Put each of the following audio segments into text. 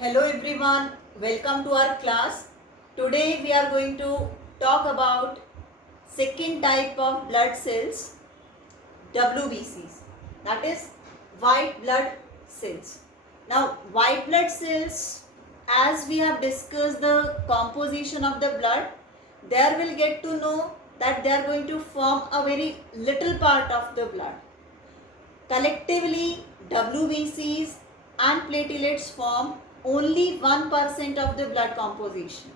Hello everyone, welcome to our class. Today we are going to talk about second type of blood cells, WBCs, that is white blood cells. Now white blood cells, as we have discussed the composition of the blood, there will get to know that they are going to form a very little part of the blood. Collectively, WBCs and platelets form only 1% of the blood composition.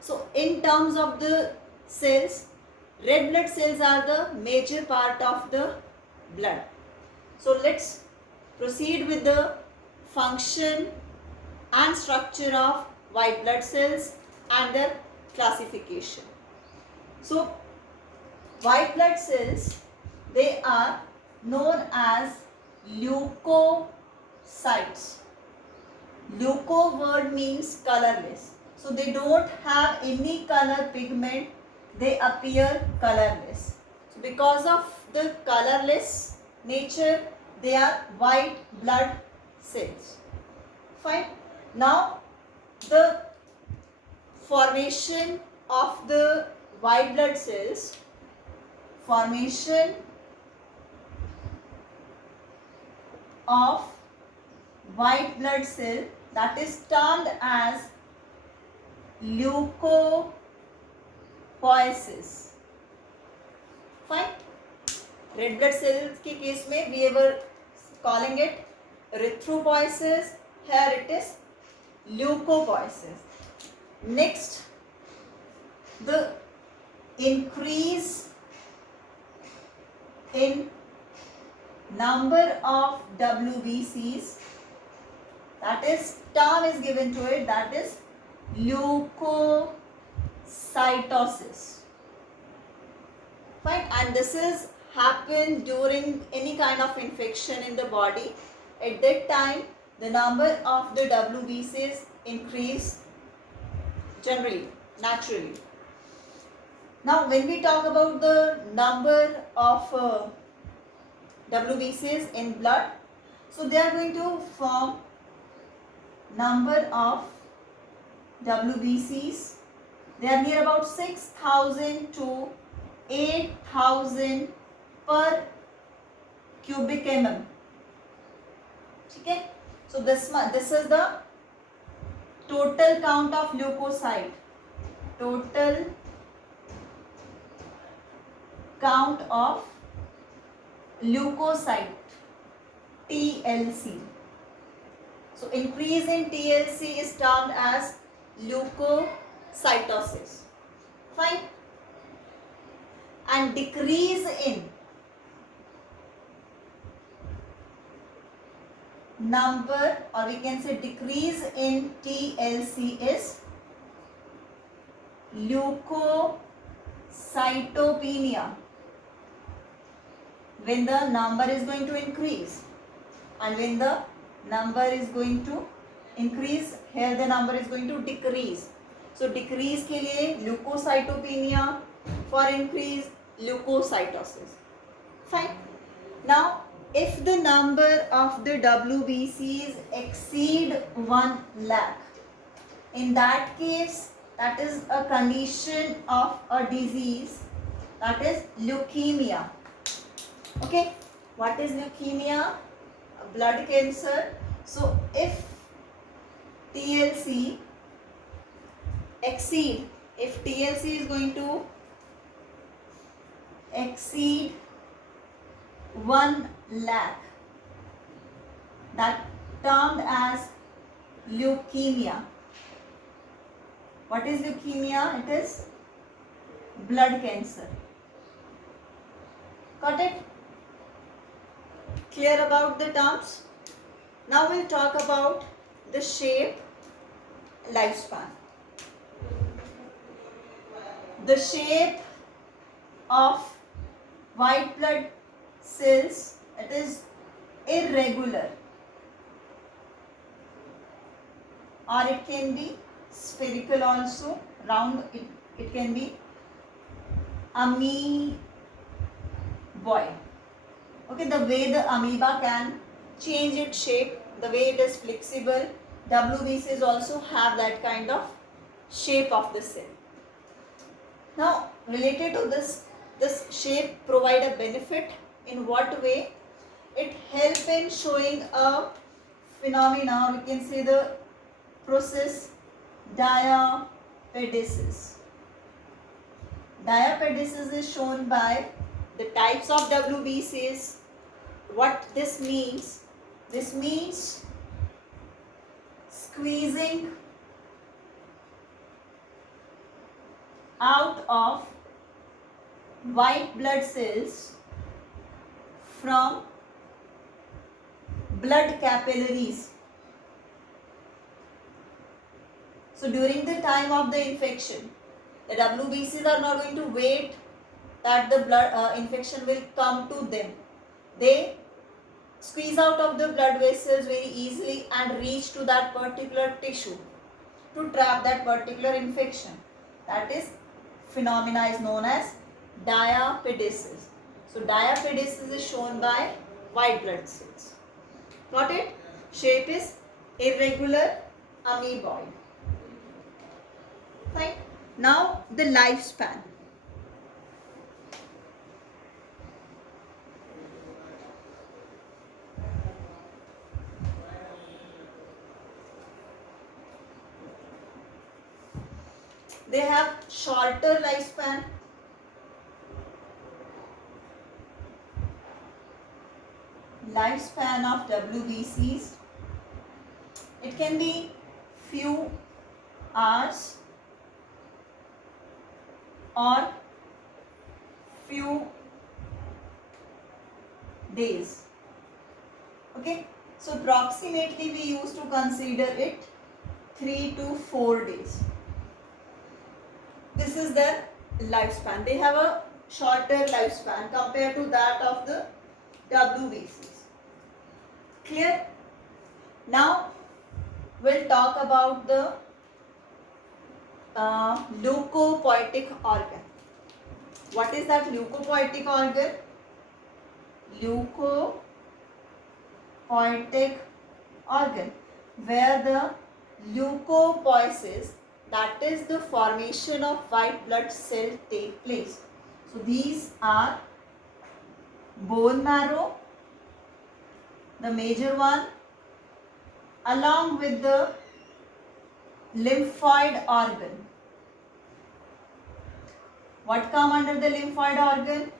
So, in terms of the cells, red blood cells are the major part of the blood. So, let's proceed with the function and structure of white blood cells and their classification. So, white blood cells, they are known as leukocytes. Leuco word means colorless. So they don't have any color pigment. They appear colorless. So because of the colorless nature, they are white blood cells. Fine. Now the formation of the white blood cells, formation of white blood cell, that is termed as leukopoiesis. Fine. Red blood cells के case में we were calling it erythropoiesis. Here it is leukopoiesis. Next, the increase in number of WBCs, that is term is given to it, that is leukocytosis. Fine. And this is happen during any kind of infection in the body. At that time the number of the WBCs increase generally, naturally. Now when we talk about the number of WBCs in blood, so they are going to form number of WBCs. They are near about 6,000 to 8,000 per cubic mm. Okay? So this is the total count of leukocyte. Total count of leukocyte, TLC. So increase in TLC is termed as leukocytosis. Fine. And decrease in number, or we can say decrease in TLC, is leukocytopenia. When the number is going to increase, and when the number is going to increase, here the number is going to decrease. So decrease के लिए leukocytopenia, for increase leukocytosis. Fine. Now if the number of the WBCs exceed 1 lakh, in that case that is a condition of a disease, that is leukemia. Okay, what is leukemia? Blood cancer. So if TLC exceed, if TLC is going to exceed 1 lakh, that termed as leukemia. What is leukemia? It is blood cancer. Got it? Clear about the terms? Now we'll talk about the shape, lifespan. The shape of white blood cells, it is irregular, or it can be spherical also, round, it can be amoeboid. Okay, the way the amoeba can change its shape, the way it is flexible, WBCs also have that kind of shape of the cell. Now, related to this shape provide a benefit in what way? It help in showing a phenomena, or we can say the process diapedesis. Diapedesis is shown by the types of WBCs. What this means? This means squeezing out of white blood cells from blood capillaries. So during the time of the infection, the WBCs are not going to wait that the blood infection will come to them. They squeeze out of the blood vessels very easily and reach to that particular tissue to trap that particular infection. That is phenomena is known as diapedesis. So diapedesis is shown by white blood cells. Got it? Shape is irregular, amoeboid. Right? Now the lifespan. They have shorter lifespan. Lifespan of WBCs. It can be few hours or few days. Okay, so approximately we used to consider it 3 to 4 days. This is their lifespan. They have a shorter lifespan compared to that of the WBCs. Clear? Now we'll talk about the leukopoietic organ. What is that leukopoietic organ? Leukopoietic organ, where the leukopoiesis, that is the formation of white blood cell, take place. So these are bone marrow, the major one, along with the lymphoid organ. What come under the lymphoid organ?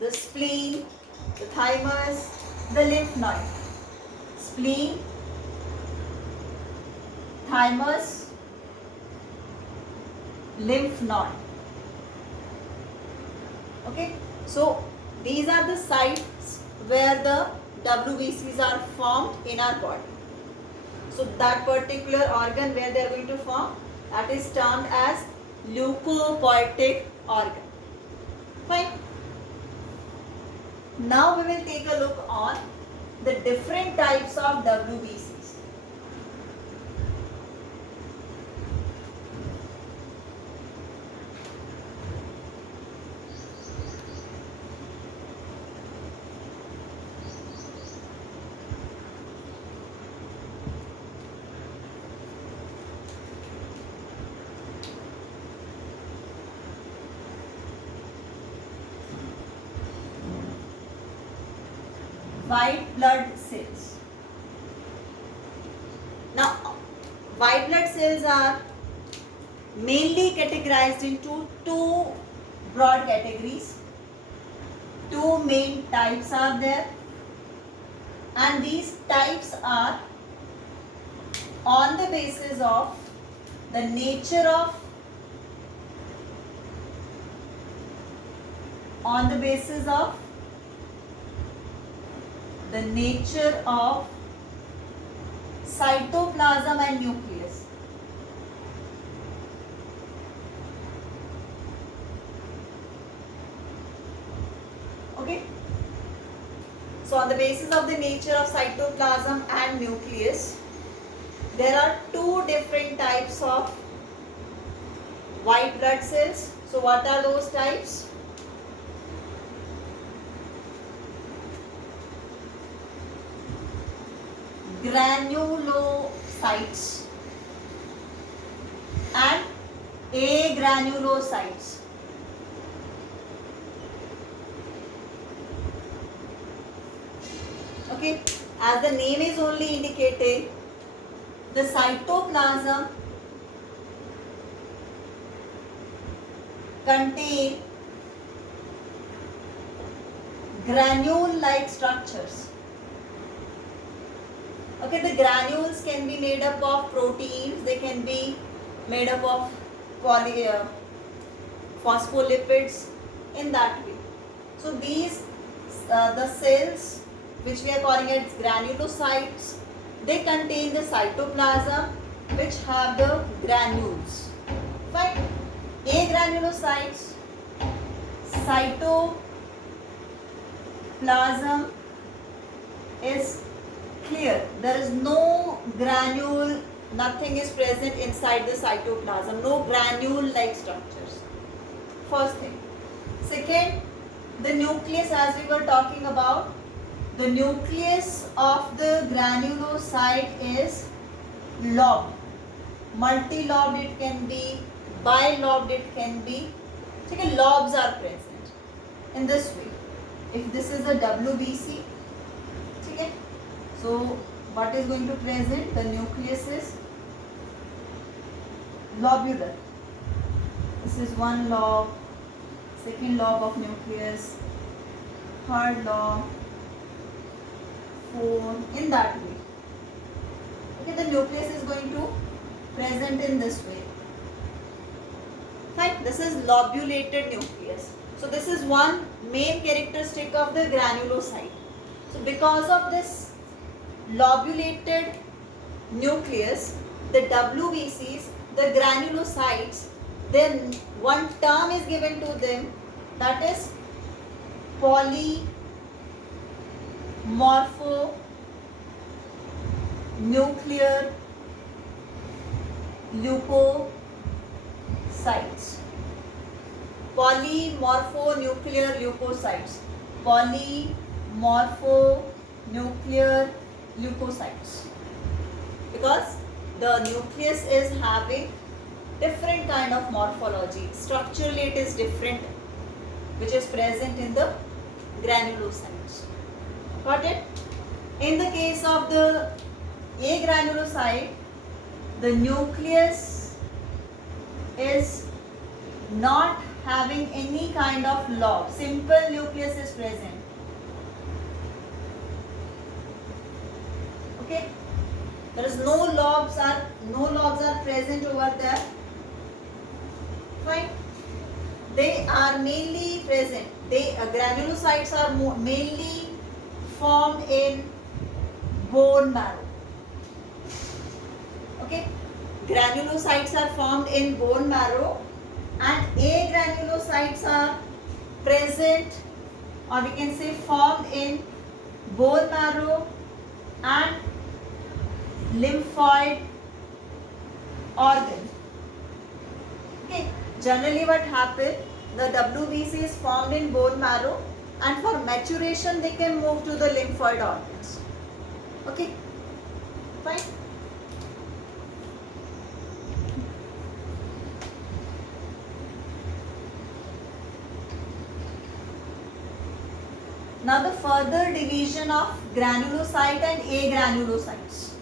The spleen, the thymus, the lymph node. Spleen, thymus, lymph node. Okay, so these are the sites where the WBCs are formed in our body. So that particular organ where they are going to form, that is termed as leukopoietic organ. Fine. Now we will take a look on the different types of WBCs. White blood cells. Now, white blood cells are mainly categorized into two broad categories. Two main types are there, and these types are on the basis of the nature of the nature of cytoplasm and nucleus. Okay. So on the basis of the nature of cytoplasm and nucleus, there are two different types of white blood cells. So what are those types? Granulocyte sites and agranulocytes. Okay, as the name is only indicating, the cytoplasm contain granule-like structures. Okay, the granules can be made up of proteins, they can be made up of phospholipids, in that way. So these the cells which we are calling as granulocytes, they contain the cytoplasm which have the granules. Fine. Agranulocytes, cytoplasm is clear. There is no granule, nothing is present inside the cytoplasm, no granule-like structures. First thing. Second, the nucleus, as we were talking about, the nucleus of the granulocyte is lobed. Multi-lobed it can be, bilobed it can be. Okay, lobes are present in this way. If this is a WBC, okay, so what is going to present? The nucleus is lobular. This is one lobe, second lobe of nucleus, third lobe, fourth, in that way. Okay, the nucleus is going to present in this way. Fine. This is lobulated nucleus. So this is one main characteristic of the granulocyte. So because of this lobulated nucleus, the WBCs, the granulocytes, then one term is given to them, that is polymorphonuclear leukocytes. Polymorphonuclear leukocytes. Polymorphonuclear leukocytes. Because the nucleus is having different kind of morphology. Structurally it is different, which is present in the granulocytes. Got it? In the case of the agranulocyte, the nucleus is not having any kind of lobe. Simple nucleus is present. Okay? There is no lobes are present over there. Fine. They are mainly present. Granulocytes are mainly formed in bone marrow. Okay, granulocytes are formed in bone marrow, and agranulocytes are present, or we can say formed in bone marrow and lymphoid organ. Okay, generally what happens, the WBC is formed in bone marrow, and for maturation they can move to the lymphoid organs. Okay, fine. Now the further division of granulocyte and agranulocytes.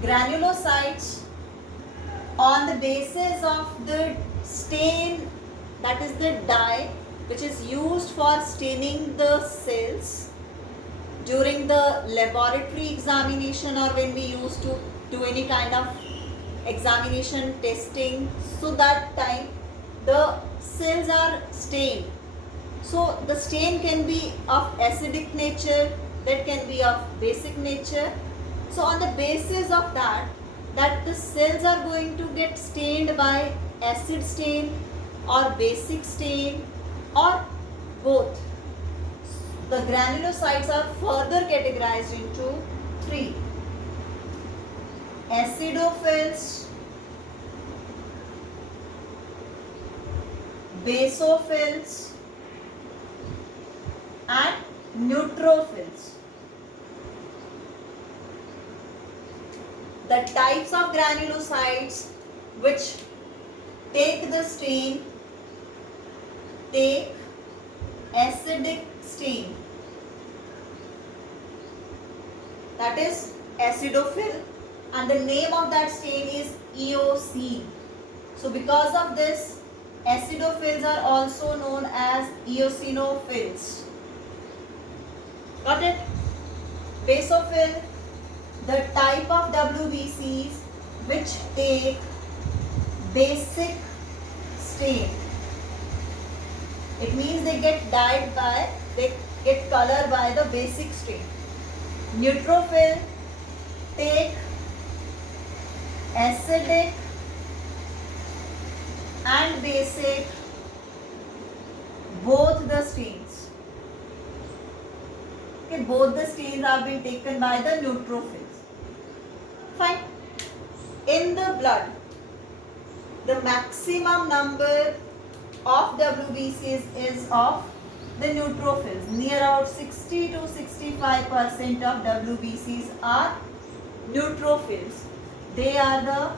Granulocytes, on the basis of the stain, that is the dye which is used for staining the cells during the laboratory examination, or when we used to do any kind of examination testing, so that time the cells are stained. So the stain can be of acidic nature, that can be of basic nature. So on the basis of that the cells are going to get stained by acid stain or basic stain or both. The granulocytes are further categorized into three: acidophils, basophils and neutrophils. the types of granulocytes which take the stain, take acidic stain, that is acidophil, and the name of that stain is Eocene. So because of this, acidophils are also known as eosinophils. Got it? Basophil, the type of WBCs which take basic stain. It means they get color by the basic stain. Neutrophil take acidic and basic, both the stains. Okay, both the stains are being taken by the neutrophils. Fine. In the blood, the maximum number of WBCs is of the neutrophils. Near about 60 to 65% of WBCs are neutrophils. They are the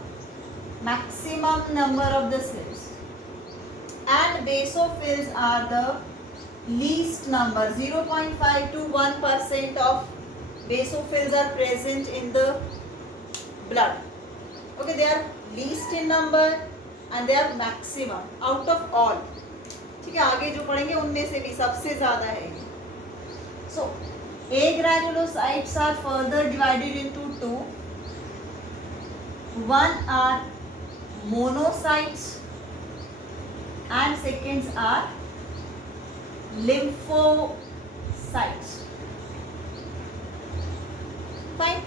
maximum number of the cells. And basophils are the least number. 0.5 to 1% of basophils are present in the blood. Okay, they are least in number and they are maximum out of all. ठीक है, आगे जो पढ़ेंगे उनमें से भी सबसे ज्यादा है ये. So A granulocytes are further divided into two. One are monocytes and seconds are lymphocytes. Fine.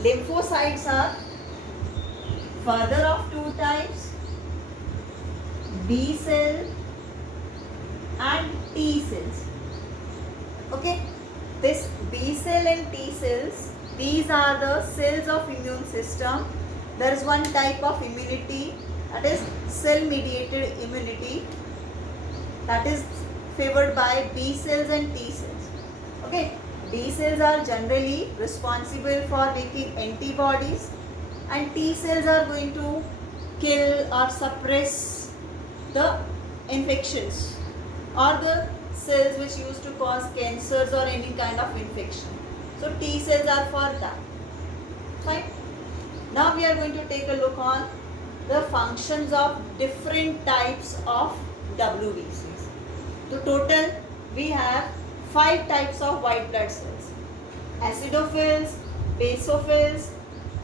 Lymphocytes are further of two types, B cell and T cells. Okay, this B cell and T cells, these are the cells of immune system. There is one type of immunity, that is cell mediated immunity, that is favored by B cells and T cells. Okay, B cells are generally responsible for making antibodies and T cells are going to kill or suppress the infections or the cells which used to cause cancers or any kind of infection. So T cells are for that. Fine. Now we are going to take a look on the functions of different types of WBCs. So total we have 5 types of white blood cells: acidophils, basophils,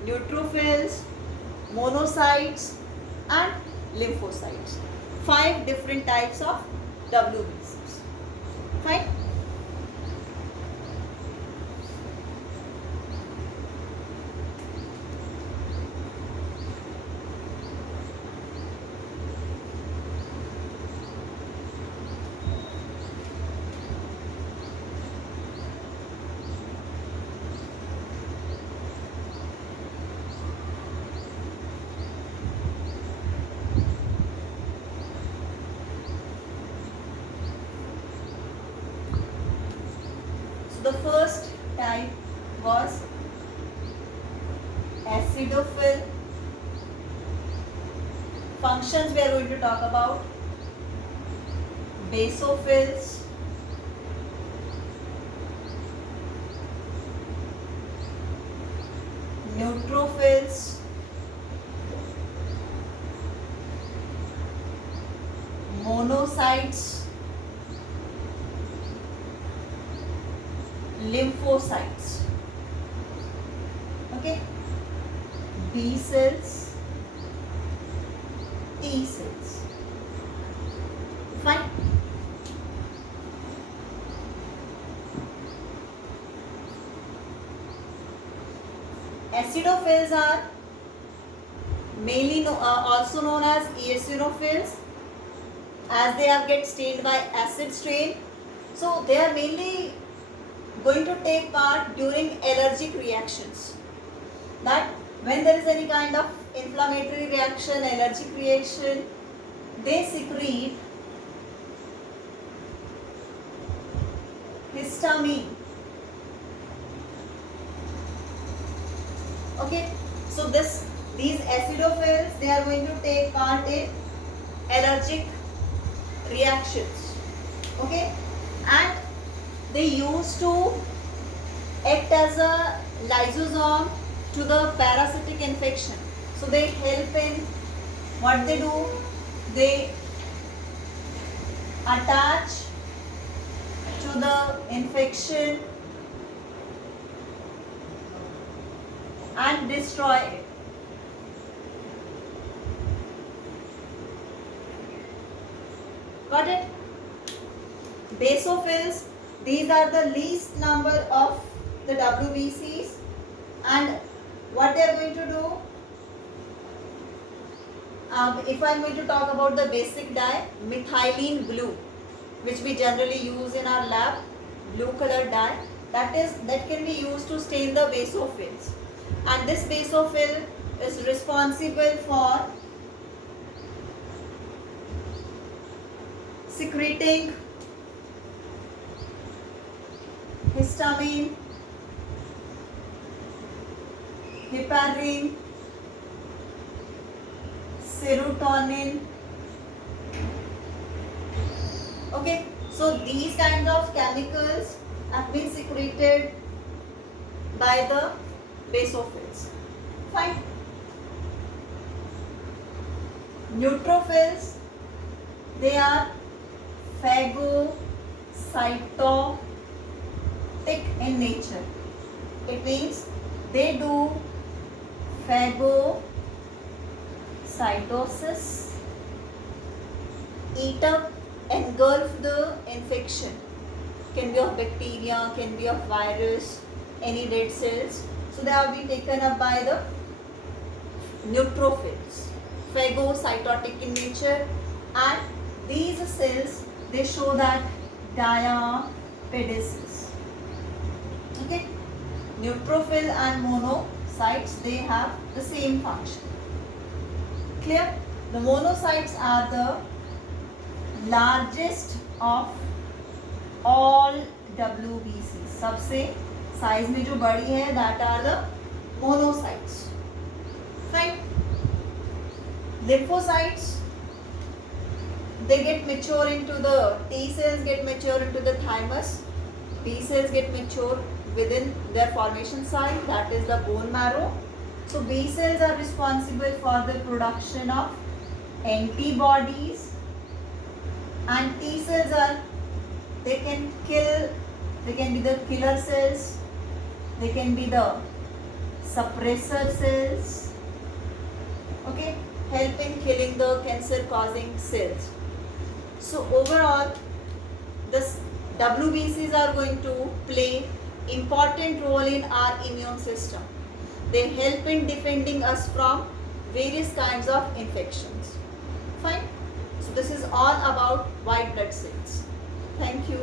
neutrophils, monocytes and lymphocytes. 5 different types of WBCs. Fine. The first type was acidophil. Functions we are going to talk about: basophils, neutrophils, monocytes, lymphocytes. Okay, B cells, T cells. Fine. Acidophils are mainly also known as eosinophils, as they are get stained by acid stain. So they are mainly going to take part during allergic reactions. That when there is any kind of inflammatory reaction, allergic reaction, they secrete histamine. Okay, So these acidophils, they are going to take part in allergic reactions. Okay, and they used to act as a lysosome to the parasitic infection. So they help in what they do, they attach to the infection and destroy it. Got it? Basophils, these are the least number of the WBCs, and what they are going to do, if I am going to talk about the basic dye, methylene blue, which we generally use in our lab, blue color dye, that can be used to stain the basophils, and this basophil is responsible for secreting histamine, heparin, serotonin. Okay, so these kind of chemicals have been secreted by the basophils. Fine. Neutrophils, they are phagocytotic in nature. It means they do phagocytosis, eat up, engulf the infection. Can be of bacteria, can be of virus, any dead cells. So they have been taken up by the neutrophils, phagocytotic in nature, and these cells, they show that diapedesis. Okay, neutrophil and monocytes, they have the same function. Clear? The monocytes are the largest of all WBCs. सबसे size में जो बड़ी है, that are the monocytes. Fine. Lymphocytes, they get mature into the T cells, get mature into the thymus. B cells get mature within their formation site, that is the bone marrow. So B cells are responsible for the production of antibodies, and T cells are, they can kill, they can be the killer cells, they can be the suppressor cells. Okay, help in killing the cancer causing cells. So overall, this WBCs are going to play important role in our immune system. They help in defending us from various kinds of infections. Fine. So this is all about white blood cells. Thank you.